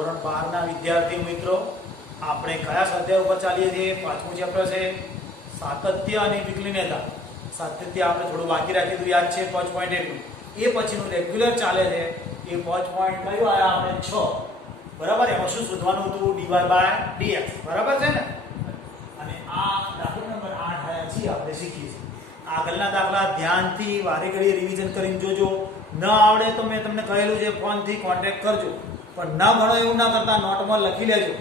ધોરણ 12 ના વિદ્યાર્થી મિત્રો, આપણે કયા સ્વાધ્યાય ઉપર ચાલીએ છીએ? પાંચમું ચેપ્ટર છે સાતત્ય અને વિકલિનતા. સાતત્ય આપણે થોડું બાકી રાખી દીધું, યાદ છે 5.1 નું. એ પછીનું રેગ્યુલર ચાલે છે એ 5 પોઈન્ટ કયું આયા આપણે 6. બરાબર? એમાં શું શોધવાનું હતું? dy/dx. બરાબર છે ને? અને આ દાખલા નંબર 8 આયા છે આપણે શીખીએ છીએ. આગળના દાખલા ધ્યાનથી વારે ઘડીએ રિવિઝન કરીને જોજો. ન આવડે તો મેં તમને કહેલું છે ફોનથી કોન્ટેક્ટ કરજો, પણ ના ભણો એવું ના કરતા નોટમાં લખી લેજો.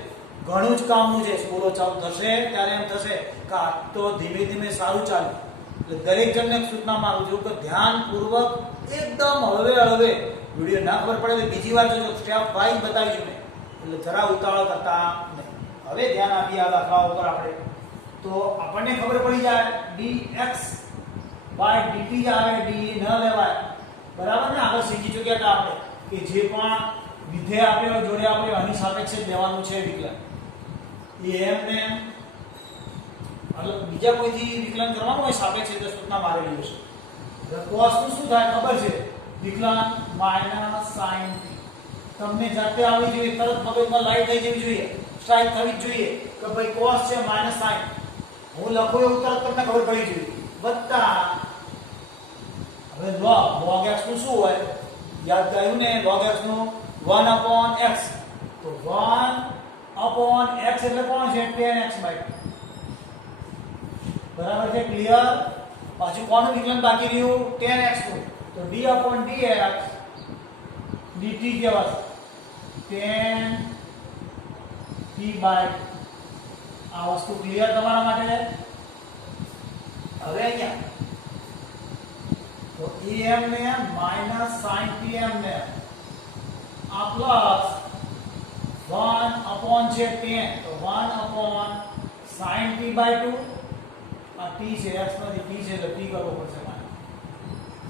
ઘણું જ કામનું છે. સ્કૂલો ચાલુ થશે ત્યારે એમ થશે કે આ તો ધીમે ધીમે સારું ચાલે. એટલે દરેક જણને સૂચના માંગુ છું કે ધ્યાનપૂર્વક એકદમ હળવે હળવે વિડીયો ના ખબર પડે તો બીજી વાર જોજો. સ્ટેપ વાઇઝ બતાવીશું મેં, એટલે જરા ઉતાવળ કરતા નહીં. હવે ધ્યાન આપીએ આ દાખલા ઉપર આપણે, તો આપણને ખબર પડી જાય dx/dt જ આવે, d ન લેવાય. બરાબર ને? આગળ શીખી ચૂક્યા હતા આપણે કે જે પણ વિધેય આપ્યો જોડે આપણે આની સાપેક્ષે જ લેવાનું છે વિકલન. એ એમને એટલે બીજા કોઈથી વિકલન કરવાનું હોય સાપેક્ષ રીતે સૂચના મારેલી હશે. હવે cos નું શું થાય ખબર છે? વિકલન -sin t. તમને જાતે આવડી જોઈએ, તરત મગજમાં લાઈટ થઈ જવી જોઈએ, સ્ટ્રાઇક થવી જ જોઈએ કે ભાઈ cos છે -sin. હું લખું એવું તરત તમને ખબર પડી જોઈએ. વત્તા હવે log x નું શું હોય? યાદ કર્યું ને? log x નું 1/x. તો 1/x એટલે કોણ છે? tan x/2. બરાબર છે? ક્લિયર? પાછું કોનું વિકલન બાકી રહ્યું? tan x નું. તો d/dx dt કેવા છે? tan t/2. આ વસ્તુ ક્લિયર તમારા માટે? હવે અહીંયા તો em ને -sin t m ને આ પ્લસ 1/tan, તો 1/sin t/2. આ t છે, x માંથી t છે એટલે t કરવો પડશે મારે.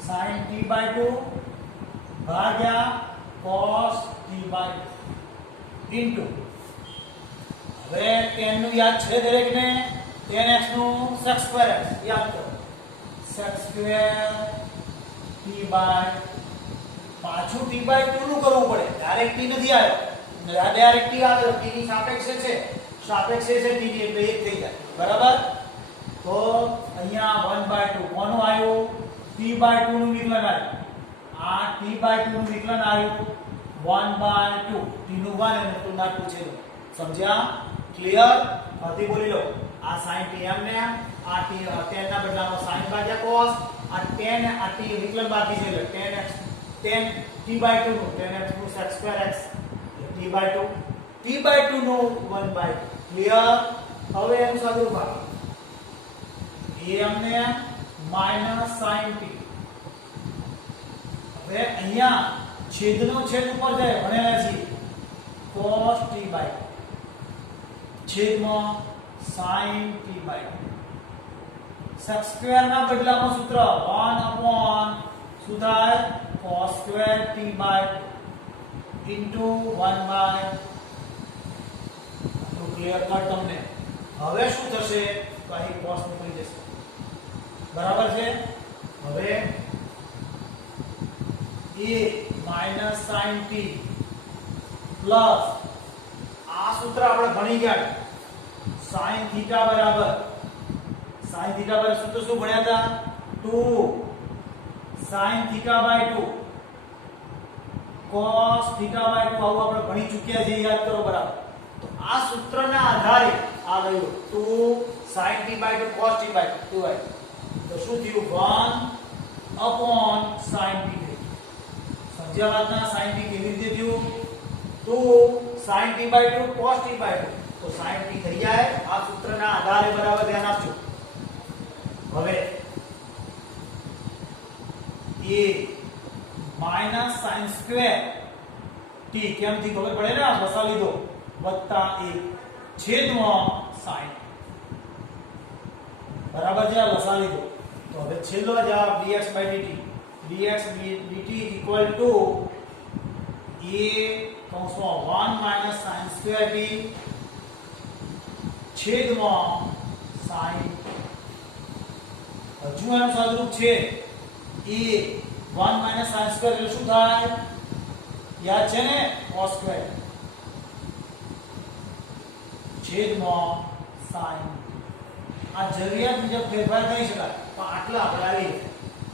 sin t/2 ભાગ્યા cos t/2 ઇન્ટુ, હવે tan નું યાદ છે દરેકને? tan x નું sec2x યાદ કરો. sec2 t/2 પાછું t/2 નું કરવું પડે. ડાયરેક્ટ t નથી આવ્યો. ડાયરેક્ટ t આવે તો t ની સાપેક્ષે છે, સાપેક્ષે છે t ની એટલે 1 થઈ જાય. બરાબર? તો અહીંયા 1/2 કોનું આવ્યું? t/2 નું વિકલન આવ્યું. આ t/2 નું વિકલન આવ્યું 1/2. t નું 1 અને 2 ના 2 છે. સમજ્યા? ક્લિયર? ફરીથી બોલી લો. આ sin tm ને આ t tan ના બદલામાં sin ભાગ્યા cos, આ tan આ t વિકલન બાકી છે એટલે tan x tan t/2 નું tan x નું sec2x t/2 નું 1/2. ક્લિયર? હવે એનું સાદું ભાગ am ને -sin t. હવે અહીંયા છેદનો છેદ ઉપર જાય ભણેલા છીએ cos t/2 છેદમાં sin t/2. sec2 ના બદલામાં સૂત્ર 1/ શું થાય? cos2 t/2 into 1/. તો ક્લિયર કટ તમને. હવે શું થશે? તો અહીં cos નીકળી જશે. બરાબર છે? હવે a -sin t પ્લસ આ સૂત્ર આપણે ભણી ગયા sin θ બરાબર સૂત્ર શું ભણ્યા હતા? 2 sin θ/2 cos θ/2 આવું આપણે ભણી ચૂક્યા છે, યાદ કરો. બરાબર? તો આ સૂત્રના આધારે આ ગયું 2 sin t/2 cos t/2 તો શું થયું? 1/sin t. સમજ્યા વાતના? sin t કેવી રીતે થયું? 2 sin t/2 cos t/2 તો sin t થઈ જાય આ સૂત્રના આધારે. બરાબર? ધ્યાન આપજો. હવે a -sin2 t કેમ થી ખબર પડે ને? આ બસા લીધો વત્તા 1 છેદમાં sin. બરાબર છે? આ લસા લીધો તો હવે છેલ્લો જવાબ dx/dt. dx/dt equal to a કૌંસમાં 1 -sin2t છેદમાં sin. હજુ આનું સાદુરૂપ છે a 1 - sin2 એટલે શું થાય? યાદ છે ને? cos2 છેદમાં sin આ જરૂરિયાત મુજબ ફેરફાર કરી શકાય પણ આટલા આપણે આવી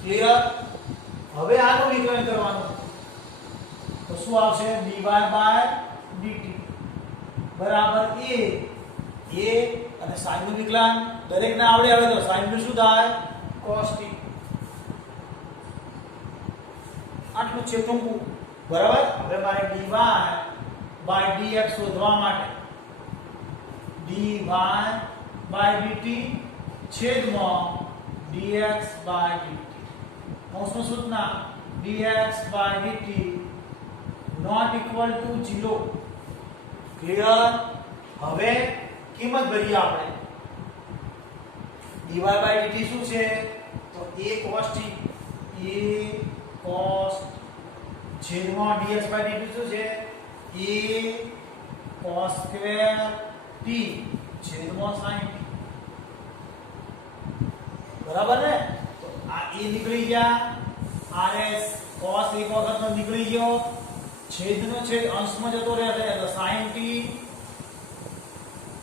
ક્લિયર હવે આનું વિકલન કરવાનું તો શું આવશે dy dt બરાબર a અને sin નું વિકલન દરેકને આવડે હવે તો sin નું શું થાય cos t આટલું છે ટૂંકું બરાબર હવે મારે dy dx શોધવા માટે dy dt છેદમાં dx dt કૌંસમાં સૂચના dx dt not equal to 0 clear હવે કિંમત ભરીએ આપણે dy dt શું છે તો a cos t a cos છેદમાં dx dt શું છે a cos સ્ક્વેર t છેદમાં sin t બરાબર ને તો આ a નીકળી ગયા rs cos એક વખતનો નીકળી ગયો છેદનો છેદ અંશમાં જતો રહેશે એટલે sin t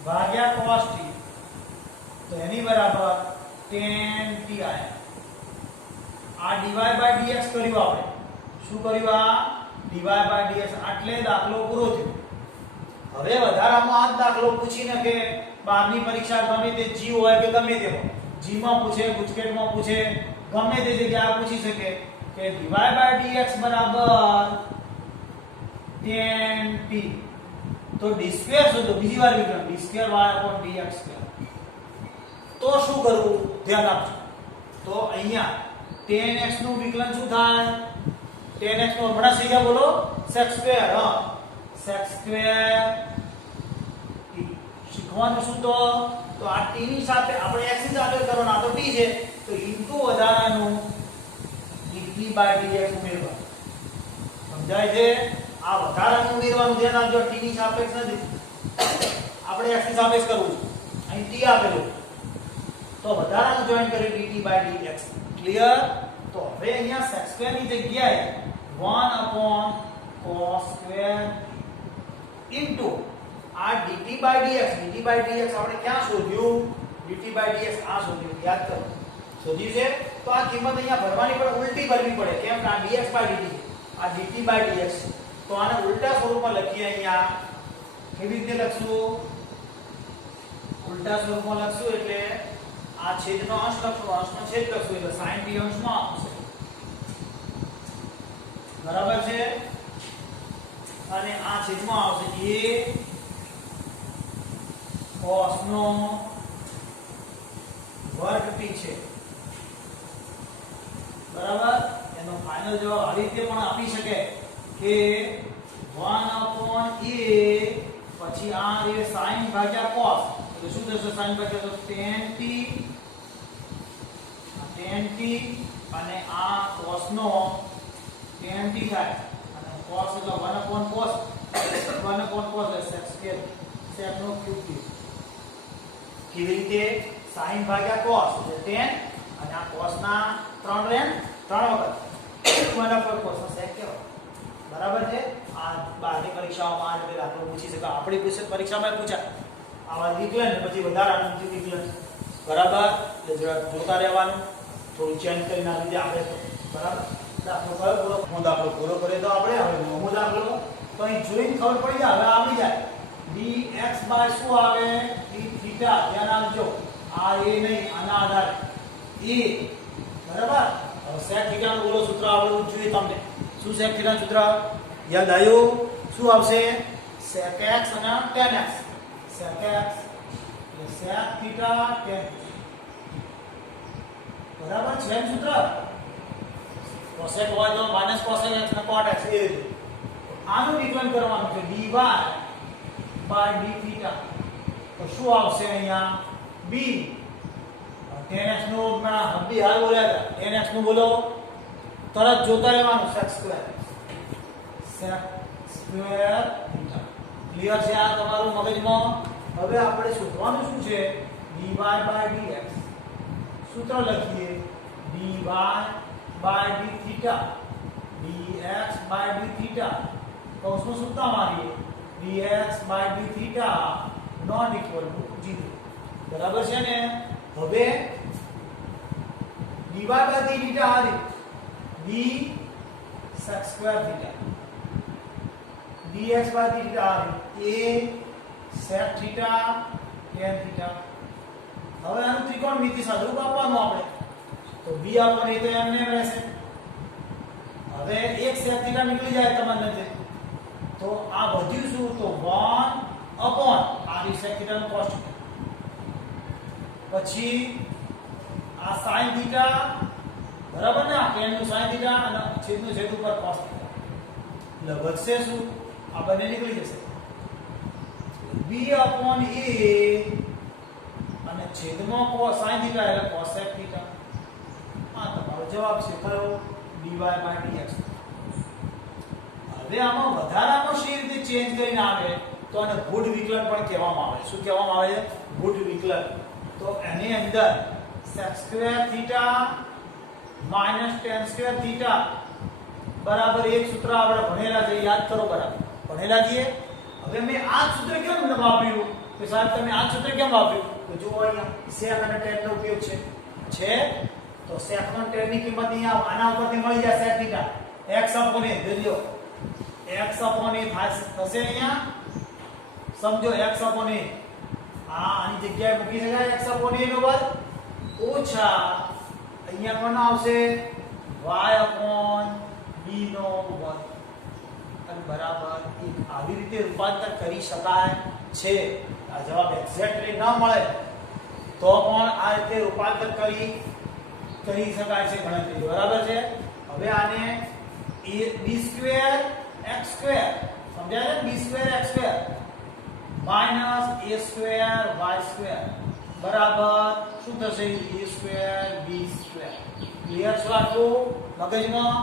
ભાગ્યા cos t તો એની બરાબર tan t આ dy dx કર્યું આપણે શું કર્યું આ dy dx આટલે દાખલો પૂરો થયો હવે વધારામાં આ દાખલો પૂછીને કે બારની પરીક્ષા ગમે તે g હોય કે ગમે તે હોય g માં પૂછે ગુજકેટમાં પૂછે ગમે તે જગ્યાએ પૂછી શકે કે dy dx બરાબર tan t તો d સ્ક્વેર શોધો બીજી વાર વિકલન d square y dx square તો શું કરવું ધ્યાન આપજો તો અહીંયા tan x નું વિકલન શું થાય tan x નું હમણાં શીખ્યા બોલો sec square sec square t શીખવાનું શું તો આ t ની સાથે આપણે x ની સાથે કરવાનું આ તો t છે તો ઇન્ટુ વધારાનું dt dx ઉમેરવાનું સમજાય છે આ વધારાનું ઉમેરવાનું ધ્યાન આપજો t ની સાપેક્ષ નથી આપણે x ની સાપેક્ષ કરવું છે અહીં t આપેલું તો વધારાનું જોઈન કરી dt dx ક્લિયર તો હવે અહીંયા sec સ્ક્વેર ની જગ્યાએ 1 cos સ્ક્વેર ઇન્ટુ આ dt dx આપણે ક્યાં શોધ્યું dt dx આ શોધ્યું યાદ કરો શોધ્યું છે તો આ કિંમત અહીંયા ભરવાની પણ ઉલટી ભરવી પડે કેમ કે આ dx dt આ dt dx તો આને ઉલટા સ્વરૂપમાં લખીએ અહીંયા કેવી રીતે લખશું ઉલટા સ્વરૂપમાં લખશું એટલે આ છેદનો અંશ લખશું અંશનો છેદ લખશું એટલે sin t અંશમાં આવશે બરાબર છે અને આ છેદમાં આવશે a cos નો વર્ગ t છે બરાબર એનો ફાઇનલ જવાબ આવી રીતે પણ આપી શકે કે 1/a પછી આ રે sin ભાગ્યા cos તો શું થશે sin ભાગ્યા તો tan t અને આ cos નો tan t થાય અને cos એટલે 1/cos એટલે sec સ્ક્વેર sec નો ક્યુબ કેવી રીતે sin ભાગ્યા cos એટલે tan અને આ cos ના 3 વખત 1/cos નો sec કેવો બરાબર છે આ બારની પરીક્ષાઓમાં આ રીતે દાખલો પૂછી શકે આપણી પરીક્ષામાં પૂછાય આવા વિકલન પછી વધારાનું વિકલન બરાબર એટલે જરા જોતા રહેવાનું થોડું ચેન્જ કરીને આ રીતે આપણે બરાબર દાખલો કયો દાખલો પૂરો કરે તો આપણે હવે નવમો દાખલો તો અહીં જોઈને ખબર પડી જાય હવે આવડી જાય dx બાય શું આવે d થીટા ધ્યાન આપજો આ a નહીં આના આધારે a બરાબર હવે sec થીટા નું બોલો સૂત્ર આવડવું જોઈએ તમને શું sec થીટા સૂત્ર યાદ આવ્યું શું આવશે sec x અને tan x sec x એટલે sec થીટા tan બરાબર છે એમ સૂત્ર cosec હોય તો -cosec x અને cot x એ રીતે આનું વિકલન કરવાનું છે dy બાય d થીટા તો શું આવશે અહીંયા b tan x નું હબી હાલ બોલ્યા હતા tan x નું બોલો તરત જોતા રહેવાનું sec સ્ક્વેર થીટા ક્લિયર છે આ તમારું મગજમાં હવે આપણે શોધવાનું શું છે dy બાય dx સૂત્ર લખીએ dy by d theta dx by d theta કૌંસનું સૂત્ર મારીએ dx by d theta not equal to 0 બરાબર છે ને હવે dy by dθ આ રીતે d sec square theta dx by dθ આ રીતે a sec theta tan theta હવે આનું ત્રિકોણમિતિ સ્વરૂપ આપવાનું આપણે તો b આપણને તો એમને રહેશે હવે એક sec theta નીકળી જાય તમારે નથી તો આ વધ્યું શું તો 1 upon આ sec theta નો cos theta પછી આ sin theta બરાબર ને આ tan નું sin theta અને છેદનું છેદ ઉપર cos theta એટલે વધશે શું આ બંને નીકળી જશે b upon a અને છેદમાં cos sin theta એટલે cos sec theta આ તમારો જવાબ છે ખરો dy by dx હવે આમાં વધારામાં શી રીતે ચેન્જ કરીને આવે તો આને ગુણ વિકલન પણ કહેવામાં આવે શું કહેવામાં આવે છે ગુણ વિકલન તો એની અંદર sec square theta minus tan square theta બરાબર એક સૂત્ર આપણે ભણેલા છે યાદ કરો બરાબર ભણેલા છીએ હવે મેં આ સૂત્ર કેમ વાપર્યું કે સાહેબ તમે આ સૂત્ર કેમ વાપર્યું તો જો અહીંયા sec અને tan નો ઉપયોગ છે તો sec અને tan ની કિંમત અહીંયા આના ઉપરથી મળી જાય sec theta x upon a જોજો x upon a થશે અહીંયા સમજો x upon a આની જગ્યાએ મૂકી શકાય x upon a નો વર્ગ ઓછા અહીંયા કોણ આવશે y upon b નો વર્ગ અને બરાબર એક આવી રીતે રૂપાંતર કરી શકાય છે આ જવાબ એક્ઝેક્ટલી ન મળે તો પણ આ રીતે રૂપાંતર કરી શકાય છે ગણતરી બરાબર છે હવે આને b સ્ક્વેર x સ્ક્વેર સમજાય ને b square x square minus a square y square બરાબર શું થશે a square b square clear છે આટલું મગજમાં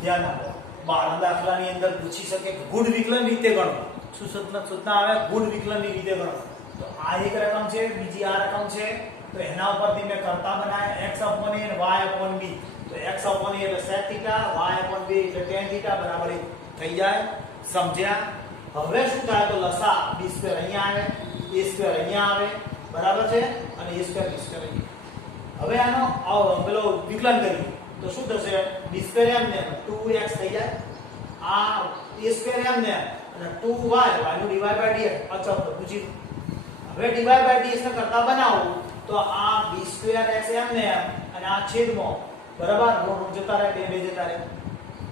ધ્યાન આપો 12 દાખલાની અંદર પૂછી શકે કે ગુણ વિકલન રીતે ગણો શું સૂચના આવે ગુણ વિકલનની રીતે ગણો તો આ એક રકમ છે બીજી આ રકમ છે તો એના ઉપરથી મેં કરતા બનાવ્યા x upon a અને y upon b તો x upon a એટલે sec theta y upon b એટલે tan theta બરાબર થઈ જાય સમજ્યા હવે શું થાય તો લસા b સ્ક્વેર અહીંયા આવે a સ્ક્વેર અહીંયા આવે બરાબર છે અને a સ્ક્વેર b સ્ક્વેર અહીંયા હવે આનો પેલો વિકલન કરીએ તો શું થશે b સ્ક્વેર એમ ને 2x થઈ જાય આ a સ્ક્વેર એમ ને અને 2y y નું dy by dx અચળ પૂછી હવે dy by dx ને કરતા બનાવો તો આ b સ્ક્વેર x એમ ને અને આ છેદમાં બરાબર ઋણ જતા રહે બે જતા રહે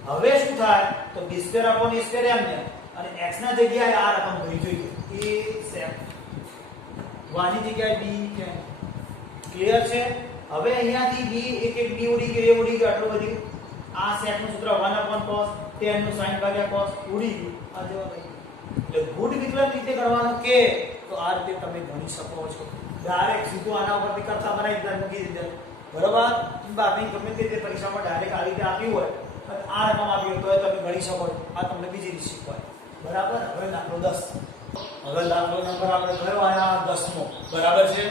હવે શું થાય તો b square upon a square એમ ને અને x ના જગ્યાએ આ રકમ ભરી જોઈએ a sec y ની જગ્યાએ b tan ક્લિયર છે હવે અહીંયાથી b એક b ઉડી ગયો a ઉડી ગયો આટલું બધું આ sec નું સૂત્ર 1 upon cos tan નું sin ભાગ્યા cos ઉડી ગયું આ જવાબ એટલે ગુણ વિકલન રીતે ગણવાનું કે તો આ રીતે તમે ગણી શકો છો ડાયરેક્ટ સીધું આના ઉપરથી કરતા બનાવી દીધા મૂકી દીધા બરાબર બાકી ગમે તે પરીક્ષામાં ડાયરેક્ટ આ રીતે આપ્યું હોય અને આ રકમ આપી હોય તો તમે ગણી શકો આ તમને બીજી રીત શીખવાય બરાબર હવે દાખલો 10 હવે દાખલો નંબર આપણે કયો આયા 10મો બરાબર છે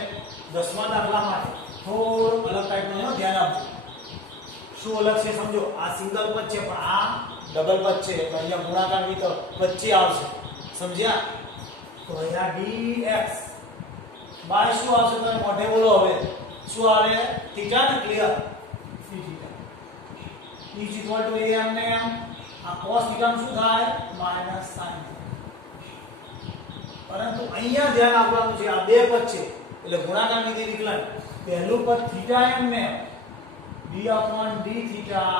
10મા દાખલા માટે થોડું અલગ ટાઈપનું ધ્યાન આપજો શું અલગ છે સમજો આ સિંગલ પદ છે પણ આ ડબલ પદ છે તો અહીંયા ગુણાકાર વિકલ્પ વચ્ચે આવશે સમજ્યા તો અહીંયા dx બાય શું આવશે તમે મોઢે બોલો હવે શું આવે થીટા ને clear theta is equal to am ને m આ cos થીટા નું શું થાય માઈનસ sin પરંતુ અહીંયા ધ્યાન આપવાનું છે આ બે પદ છે એટલે ગુણાકાર વિધિ વિકલન પહેલું પદ થીટા m ને d upon d theta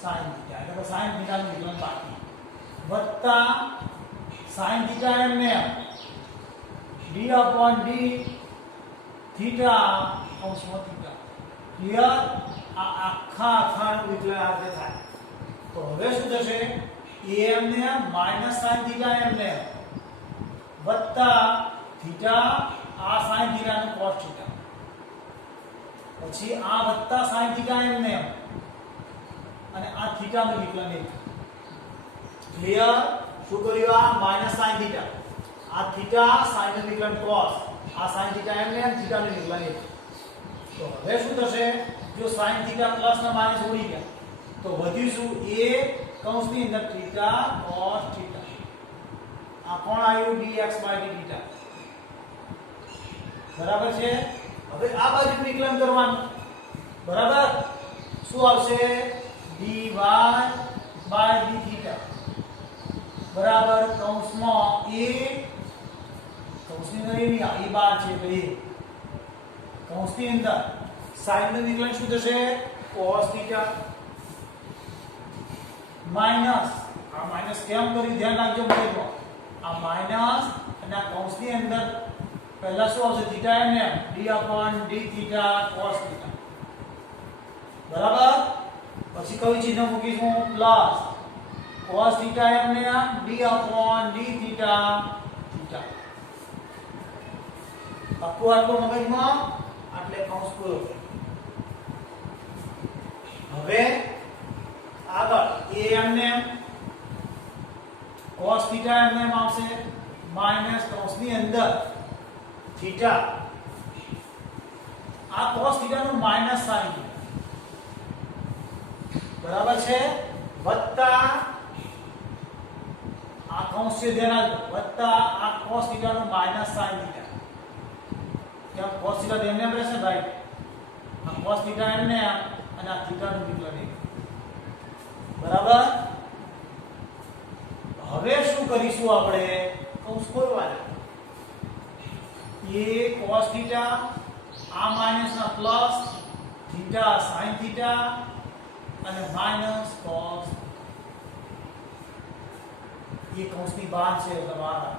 sin theta એટલે sin થીટા નું વિકલન બાકી વત્તા sin થીટા m ને d upon d થીટા કૌંસમાં થીટા ક્લિયર આ આખાનું વિકલન આ રીતે થાય તો હવે શું થશે am ને માઈનસ sin થીટા m ને વત્તા થીટા આ sin થીટા નું cos થીટા પછી આ વત્તા sin થીટા m ને અને આ થીટા નું વિકલન ક્લિયર શું કર્યું આ માઈનસ sin થીટા આ થીટા sin નું વિકલન cos આ sin થીટા m ને થીટા નું વિકલન તો હવે શું થશે જો sin થીટા પ્લસ ના માઈનસ ઉડી ગયા તો વધ્યું શું a કૌંસની અંદર થીટા cos થીટા આ કોણ આવ્યું dx by dt બરાબર છે હવે આ બાજુ વિકલન કરવાનું બરાબર શું આવશે dy by dθ બરાબર કૌંસમાં a કૌંસની અંદર એ નહીં એ બાર છે તો એ કૌંસની અંદર sin નું વિકલન શું થશે cos θ માઈનસ આ માઈનસ કેમ કરી ધ્યાન રાખજો મગજમાં આ માઈનસ અને આ કૌંસની અંદર પહેલા શું આવશે થીટા એમ ને d/dθ cos θ બરાબર પછી કયું ચિહ્ન મૂકીશું પ્લસ cos θ એમ ને d/dθ θ પાક્કું આટલું મગજમાં આટલે કૌંસ પૂરો હવે આગળ a એમ ને cos θ એમ ને આવશે માઈનસ કૌંસની અંદર થીટા આ cos θ નું માઈનસ sin θ બરાબર છે વત્તા આ કૌંસ છે ધ્યાન રાખજો વત્તા આ cos θ નું માઈનસ sin θ કેમ cos θ એમ ને રહેશે રાઈટ આ cos θ એમ ને અને આ θ નું વિકલન બરાબર હવે શું કરીશું આપણે કૌંસ ખોલવાના a cos θ આ માઈનસ ના પ્લસ θ sin θ અને માઈનસ cos એ કૌંસની બહાર છે તમારા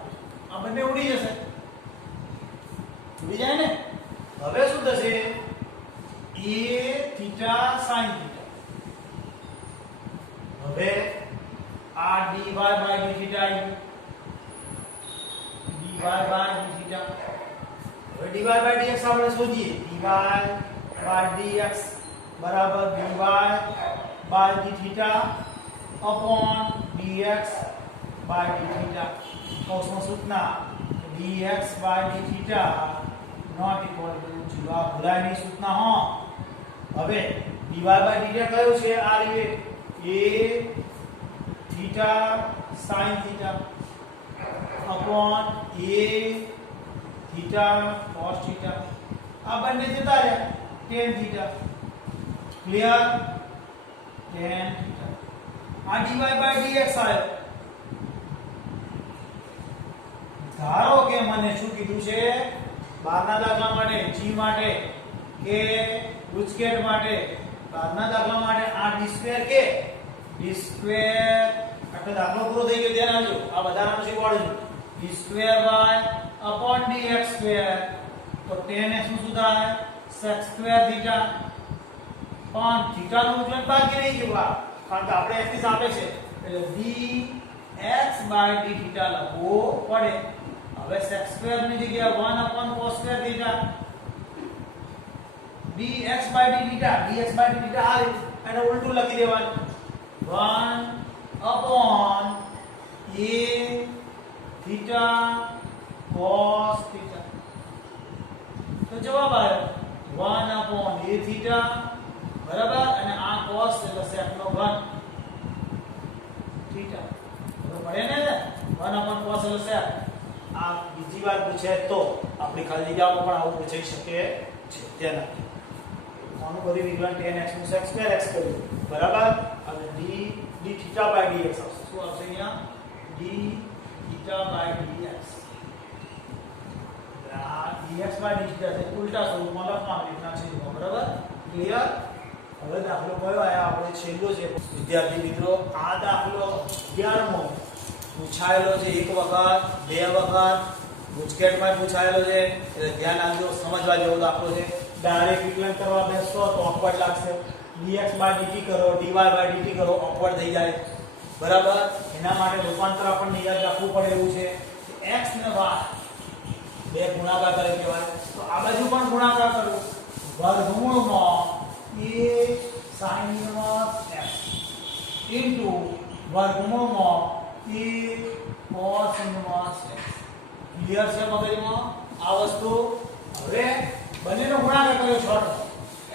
આ બંને ઉડી જશે ઉડી જાય ને હવે શું થશે a θ sin θ હવે આ dy by dθ આવ્યું dy by dθ હવે dy by dx આપણે શોધીએ dy by dx બરાબર dy by dθ upon dx by dθ કૌંસમાં સૂચના dx by dθ not equal to 0 આ ભૂલાયની સૂચના હો હવે dy by dθ કયું છે આ રીતે a θ sin θ upon a θ cos θ આ બંને જતા રહ્યા tan θ ક્લિયર tan θ આ dy by dx આવ્યો ધારો કે મને શું કીધું છે બહારના દાખલા માટે g માટે કે ગુચકેટ માટે બહારના દાખલા માટે આ d2 કે d2 આટલો દાખલો પૂરો થઈ ગયો ધ્યાન આપજો આ વધારાનું શીખવાડું d2 by upon dx2 તો tan x નું શું થાય sec2 θ પણ θ નું વિકલન બાકી રહી ગયું કારણ કે આપણે x થી સાપે છે એટલે dx by dθ લખવો પડે હવે sec2 ની જગ્યાએ 1 upon cos2 θ dx by dθ આવે એને ઉલટું લખી દેવાનું 1 upon a θ cos θ તો જવાબ આવ્યો 1 upon a θ બરાબર અને આ cos એટલે sec નો ઘન θ તો પડે ને 1 upon cos એટલે sec આ બીજી વાર પૂછે તો આપણી ખાલી જગ્યામાં પણ આવું પૂછાઈ શકે છે તેના આનું બધું વિકલન tan x નું sec2x કર્યું બરાબર અને dθ by dx આવશે શું આવશે અહીંયા dθ by dx આ dx by dθ છે ઉલટા સ્વરૂપમાં લખવાનું રીતના છે બરાબર ક્લિયર હવે દાખલો કયો આયા આપણે છેલ્લો છે વિદ્યાર્થી મિત્રો આ દાખલો 11મો પૂછાયેલો છે એક વખત બે વખત ગુચકેટમાં પૂછાયેલો છે એટલે ધ્યાન આપજો સમજવા જેવો દાખલો છે ડાયરેક્ટ વિકલન કરવા બેસો તો ઓકવર્ડ લાગશે dx by dt કરો dy by dt કરો ઓકવર્ડ થઈ જાય બરાબર એના માટે રૂપાંતર આપણને યાદ રાખવું પડે એવું છે કે x ને y બે ગુણાકાર કરે કહેવાય તો આ બાજુ પણ ગુણાકાર કરો વર્ગમૂળમાં a sin inverse x into વર્ગમૂળમાં a cos inverse x clear છે મગજમાં આ વસ્તુ હવે બંનેનો ગુણાકાર કર્યો છોડો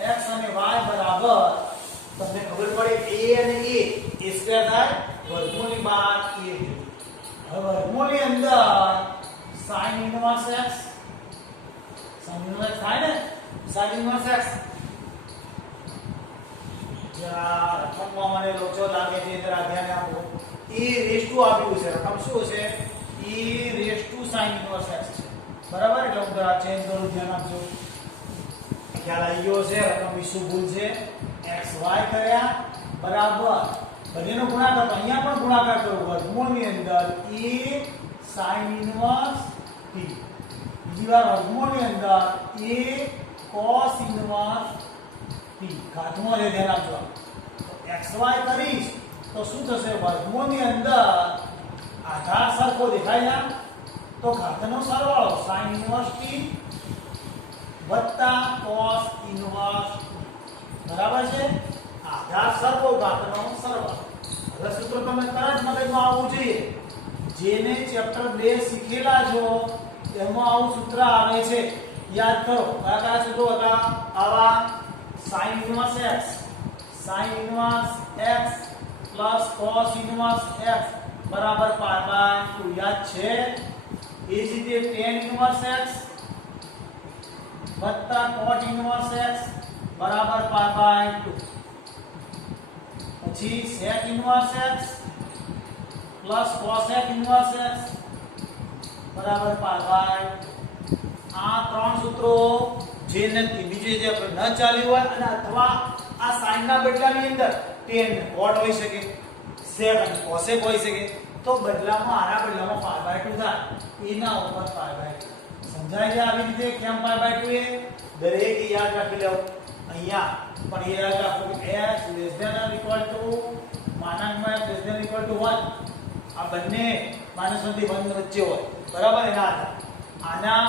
x અને y બરાબર તમને ખબર પડે a અને a સ્ક્વેર થાય વર્ગમૂળની બહાર a હવે વર્ગમૂળની અંદર sin inverse x sin inverse થાય ને sin ઇન્વર્સ x જરા રકમમાં મને લોચો લાગે છે જરા ધ્યાન આપો e રેઝ ટુ આપ્યું છે રકમ શું છે e raise to sin inverse x છે બરાબર એટલે હું જરા ચેન્જ કરું ધ્યાન આપજો ખ્યાલ આવી ગયો છે રકમ વિશે ભૂલ છે xy કર્યા બરાબર બંનેનો ગુણાકાર તો અહીંયા પણ ગુણાકાર કરો વર્ગમૂળની અંદર e sin ઇન્વર્સ t બીજી વાર વર્ગમૂળની અંદર e cos ઇન્વર્સ t ઘાતમાં જે ધ્યાન આપજો xy કરીશ તો શું થશે વર્ગમૂળની અંદર આધાર સરખો દેખાય ના તો ઘાતનો સરવાળો sin ઇન્વર્સ t વત્તા cos ઇન્વર્સ બરાબર છે આધાર સરખો ઘાતનો સરવાળો હવે સૂત્ર તમે તરત મગજમાં આવવું જોઈએ જેને ચેપ્ટર 2 શીખેલા છો એમાં આવું સૂત્ર આવે છે યાદ કરો કયા કયા સૂત્રો હતા આવા sin inverse x sin inverse x cos inverse x બરાબર પાઈ બાય 2 યાદ છે એ જ રીતે tan ઇન્વર્સ x વત્તા cot ઇન્વર્સ x બરાબર પાઈ બાય 2 પછી sec inverse x cosec inverse x બરાબર પાઈ બાય 2 આ ત્રણ સૂત્રો જે નથી બીજે જે આપણે ન ચાલ્યું હોય અને અથવા આ sin ના બદલાની અંદર tan cot હોઈ શકે sec અને cosec હોઈ શકે તો બદલામાં આના બદલામાં પાઈ બાય 2 થાય એના ઉપર પાઈ બાય 2 સમજાય છે આવી રીતે કેમ પાઈ બાય 2 એ દરેક યાદ રાખી લેવું અહીંયા પણ એ યાદ રાખો કે s less than or equal to માનાંકમાં s less than or equal to 1 આ બંને -1 થી 1 વચ્ચે હોય બરાબર એના આના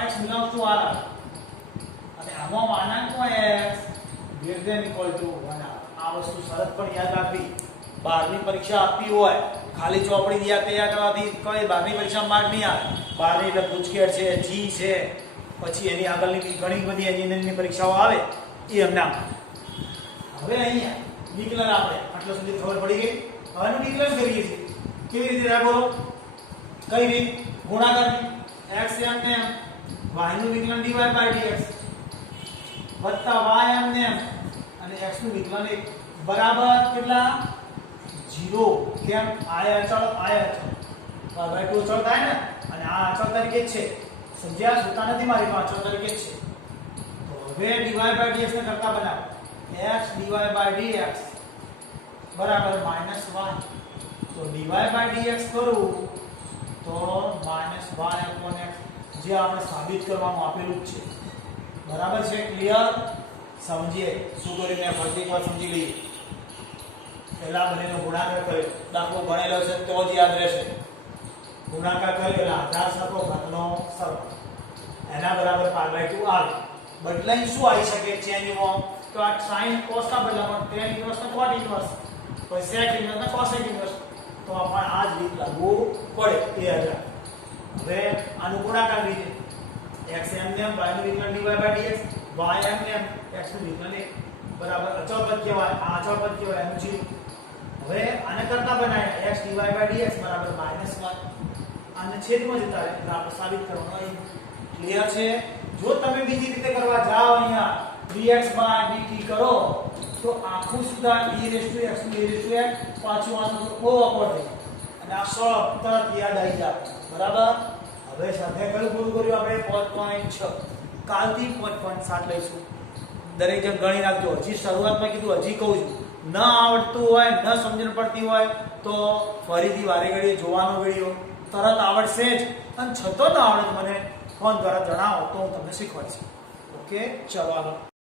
x belongs to r અને આમાં માનાંકમાં x greater than or equal to 1 આ વસ્તુ શરત પણ યાદ રાખવી 12ની પરીક્ષા આપવી હોય ખાલી ચોપડી યાદ તૈયાર કરવાથી કોઈ 12ની પરીક્ષા માર્ક નહીં આવે 12ની એટલે ગુજકેટ છે જી છે પછી એની આગળની ઘણી બધી એન્જિનિયરિંગની પરીક્ષાઓ આવે એ અમને હવે અહીંયા વિકલન આપણે આટલો સુધી ખબર પડી ગઈ હવેનું વિકલન કરીએ છીએ કેવી રીતે રાખો કઈ રીત ગુણાકારની x m ને m y નું વિકલન dy by dx વત્તા y m ને m અને x નું વિકલન 1 બરાબર કેટલા 0 કેમ આ અચળ y by 2 અચળ થાય ને અને આ અચળ તરીકે જ છે સમજ્યા સુતા નથી મારી પાસે અચળ તરીકે જ છે તો હવે dy by dx ને કરતા બનાવો x dy by dx બરાબર -1 તો dy by dx કરું તો -y/x જે આપણે સાબિત કરવાનું આપેલું છે બરાબર છે ક્લિયર સમજીએ શું કરીને ફરી એકવાર સમજી લઈએ પહેલા બંનેનો ગુણાકાર કર્યો દાખલો ભણેલો છે તો જ યાદ રહેશે ગુણાકાર કર્યો એટલે આધાર સરખો ઘાતનો સરવાળો એના બરાબર પાઈ બાય 2 આવે બદલાઈ શું આવી શકે ચેન્જમાં તો આ sin cos ના બદલામાં tan ઇન્વર્સ ને cot ઇન્વર્સ પછી sec ઇન્વર્સ ને cosec ઇન્વર્સ તો આપણે આ જ રીત લાગુ પડે એ હજાર હવે આનું ગુણાકાર રીતે x m ને m y નું વિકલન dy by dx y m ને m x નું વિકલન બરાબર અચળ પદ કહેવાય આ અચળ પદ કહેવાય એનું 0 હવે આને કરતા બનાવ્યા x dy by dx બરાબર -1 આને છેદમાં જતા રહે એટલે આપણે સાબિત કરવાનું ક્લિયર છે જો તમે બીજી રીતે કરવા જાઓ અહીંયા dx dt કરો તો આખું સુધા e⁻x નું e⁻x પાછું આનું બહુ અપવર્ડ થઈ અને આ સળપ તરત યાદ આવી જાય બરાબર હવે સાથે કયું પૂરું કર્યું આપણે 5.6 કાલથી 5.7 લઈશું દરેક જણ ગણી રાખજો હજી શરૂઆતમાં કીધું હજી કહું છું ન આવડતું હોય ન સમજણ પડતી હોય તો ફરીથી વારે ઘડીએ જોવાનો વિડિયો તરત આવડશે જ અને છતો ન આવડે મને ફોન દ્વારા જણાવો તો હું તમને શીખવાડીશ ઓકે ચલો આગળ